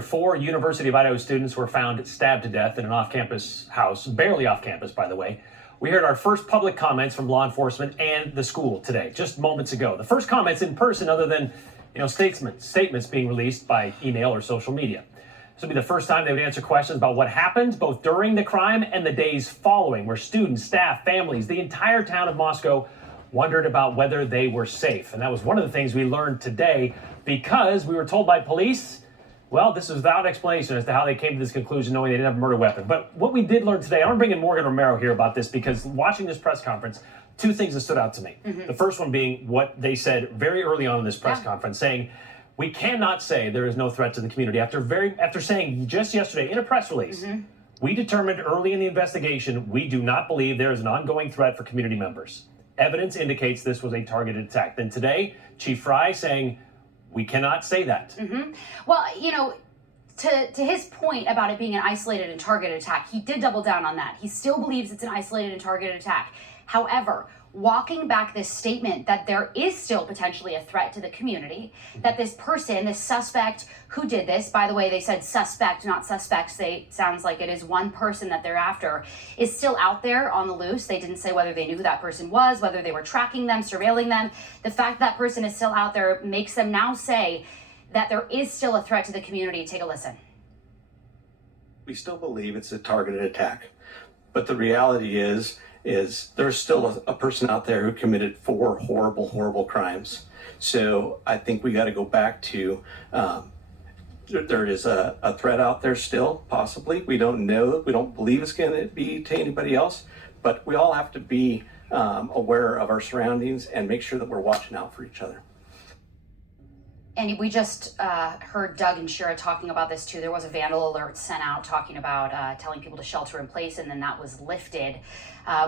4 University of Idaho students were found stabbed to death in an off-campus house, barely off campus, by the way. We heard our first public comments from law enforcement and the school today, just moments ago. The first comments in person, other than statements being released by email or social media. This will be the first time they would answer questions about what happened, both during the crime and the days following, where students, staff, families, the entire town of Moscow wondered about whether they were safe. And that was one of the things we learned today, because we were told by police, well, this is without explanation as to how they came to this conclusion, knowing they didn't have a murder weapon. But what we did learn today, I want to bring in Morgan Romero here about this, because watching this press conference, 2 things that stood out to me. The first one being what they said very early on in this press conference, saying, we cannot say there is no threat to the community. After saying just yesterday in a press release, we determined early in the investigation, we do not believe there is an ongoing threat for community members. Evidence indicates this was a targeted attack. Then today, Chief Fry saying, we cannot say that. Well, to his point about it being an isolated and targeted attack, he did double down on that. He still believes it's an isolated and targeted attack. However, walking back this statement that there is still potentially a threat to the community, that this person, this suspect who did this, by the way, they said suspect, not suspects. Sounds like it is one person that they're after, is still out there on the loose. They didn't say whether they knew who that person was, whether they were tracking them, surveilling them. The fact that person is still out there makes them now say that there is still a threat to the community. Take a listen. We still believe it's a targeted attack, but the reality is there's still a person out there who committed 4 horrible, horrible crimes. So I think we got to go back to there is a threat out there still, possibly. We don't know. We don't believe it's going to be to anybody else, but we all have to be aware of our surroundings and make sure that we're watching out for each other. And we just heard Doug and Shira talking about this too. There was a Vandal Alert sent out talking about telling people to shelter in place, and then that was lifted.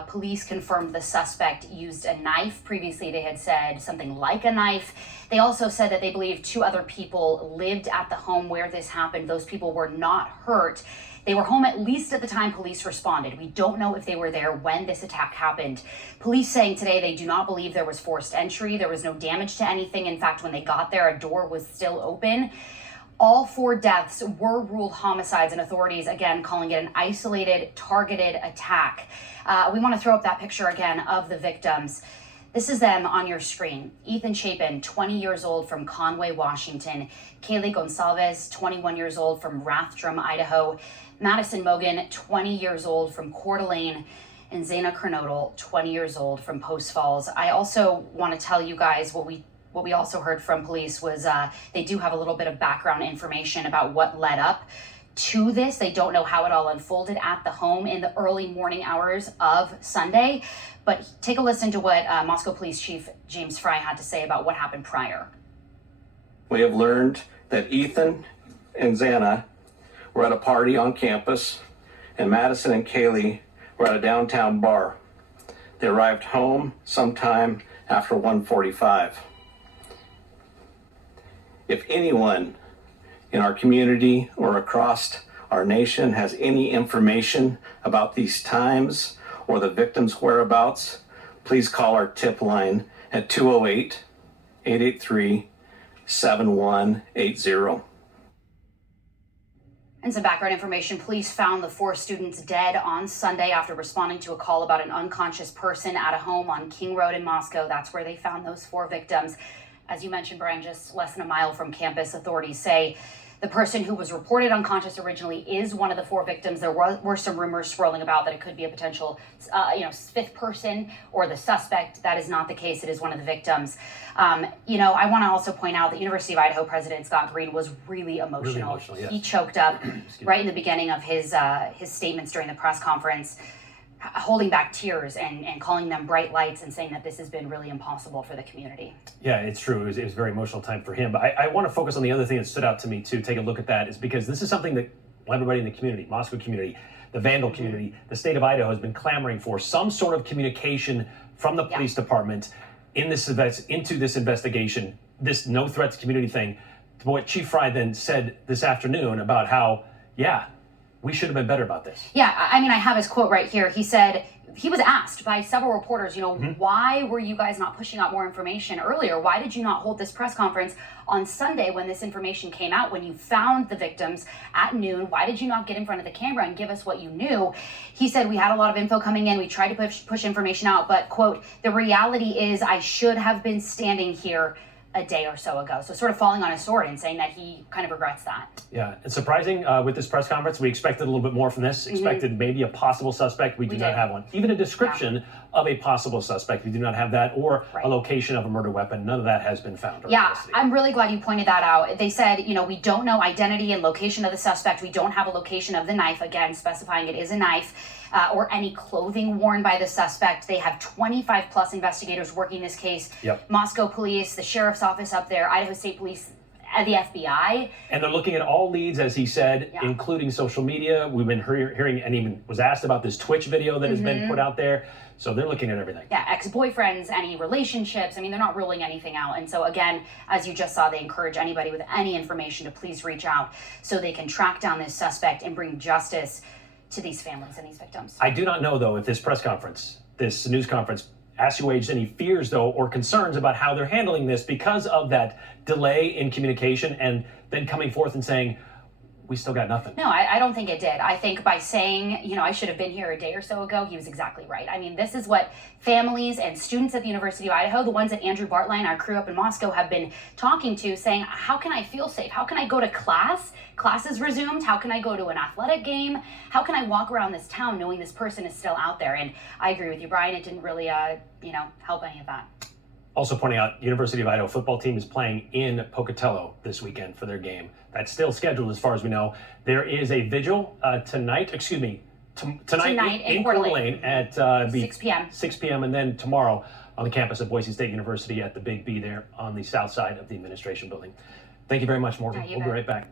Police confirmed the suspect used a knife. Previously, they had said something like a knife. They also said that they believe 2 other people lived at the home where this happened. Those people were not hurt. They were home at least at the time police responded. We don't know if they were there when this attack happened. Police saying today they do not believe there was forced entry. There was no damage to anything. In fact, when they got there, a door was still open. All 4 deaths were ruled homicides, and authorities, again, calling it an isolated, targeted attack. We want to throw up that picture again of the victims. This is them on your screen. Ethan Chapin, 20 years old from Conway, Washington. Kaylee Gonsalves, 21 years old from Rathdrum, Idaho. Madison Mogan, 20 years old from Coeur d'Alene. And Zaina Kernodle, 20 years old from Post Falls. I also want to tell you guys what we also heard from police was they do have a little bit of background information about what led up to this. They don't know how it all unfolded at the home in the early morning hours of Sunday. But take a listen to what Moscow Police Chief James Fry had to say about what happened prior. We have learned that Ethan and Xana were at a party on campus, and Madison and Kaylee were at a downtown bar. They arrived home sometime after 1:45. If anyone in our community or across our nation has any information about these times or the victim's whereabouts, please call our tip line at 208-883-7180. And some background information. Police found the 4 students dead on Sunday after responding to a call about an unconscious person at a home on King Road in Moscow. That's where they found those 4 victims. As you mentioned, Brian, just less than a mile from campus, authorities say the person who was reported unconscious originally is one of the 4 victims. There were some rumors swirling about that it could be a potential, 5th person or the suspect. That is not the case. It is one of the victims. I want to also point out that University of Idaho President Scott Green was really emotional. Yes. He choked up right in the beginning of his statements during the press conference, holding back tears and calling them bright lights and saying that this has been really impossible for the community. Yeah, it's true. It was a very emotional time for him. But I want to focus on the other thing that stood out to me, too. Take a look at that, is because this is something that everybody in the community, Moscow community, the Vandal community, the state of Idaho has been clamoring for some sort of communication from the police department into this investigation, this no threats community thing. What Chief Fry then said this afternoon about how, we should have been better about this. Yeah, I mean, I have his quote right here. He said, he was asked by several reporters, why were you guys not pushing out more information earlier? Why did you not hold this press conference on Sunday when this information came out, when you found the victims at noon? Why did you not get in front of the camera and give us what you knew? He said, we had a lot of info coming in. We tried to push information out, but, quote, the reality is I should have been standing here a day or so ago. So sort of falling on his sword and saying that he kind of regrets that. Yeah, it's surprising with this press conference. We expected a little bit more from this, expected maybe a possible suspect. We do not have one. Even a description of a possible suspect. We do not have that, or a location of a murder weapon. None of that has been found. Yeah, I'm really glad you pointed that out. They said, we don't know identity and location of the suspect. We don't have a location of the knife, again, specifying it is a knife. Or any clothing worn by the suspect. They have 25 plus investigators working this case. Moscow police, the sheriff's office up there, Idaho State Police, the FBI. And they're looking at all leads, as he said, including social media. We've been hearing, and even was asked about this Twitch video that has been put out there. So they're looking at everything. Yeah, ex-boyfriends, any relationships. I mean, they're not ruling anything out. And so again, as you just saw, they encourage anybody with any information to please reach out so they can track down this suspect and bring justice to these families and these victims. I do not know, though, if this news conference, assuaged any fears, though, or concerns about how they're handling this because of that delay in communication and then coming forth and saying, we still got nothing. No, I don't think it did. I think by saying, I should have been here a day or so ago, he was exactly right. I mean, this is what families and students at the University of Idaho, the ones that Andrew Bartline, our crew up in Moscow, have been talking to, saying, how can I feel safe? How can I go to class? Class is resumed. How can I go to an athletic game? How can I walk around this town knowing this person is still out there? And I agree with you, Brian. It didn't really, help any of that. Also pointing out, University of Idaho football team is playing in Pocatello this weekend for their game. That's still scheduled as far as we know. There is a vigil tonight in Coeur d'Alene at 6 p.m. 6 p.m. and then tomorrow on the campus of Boise State University at the Big B there on the south side of the administration building. Thank you very much, Morgan. We'll be right back.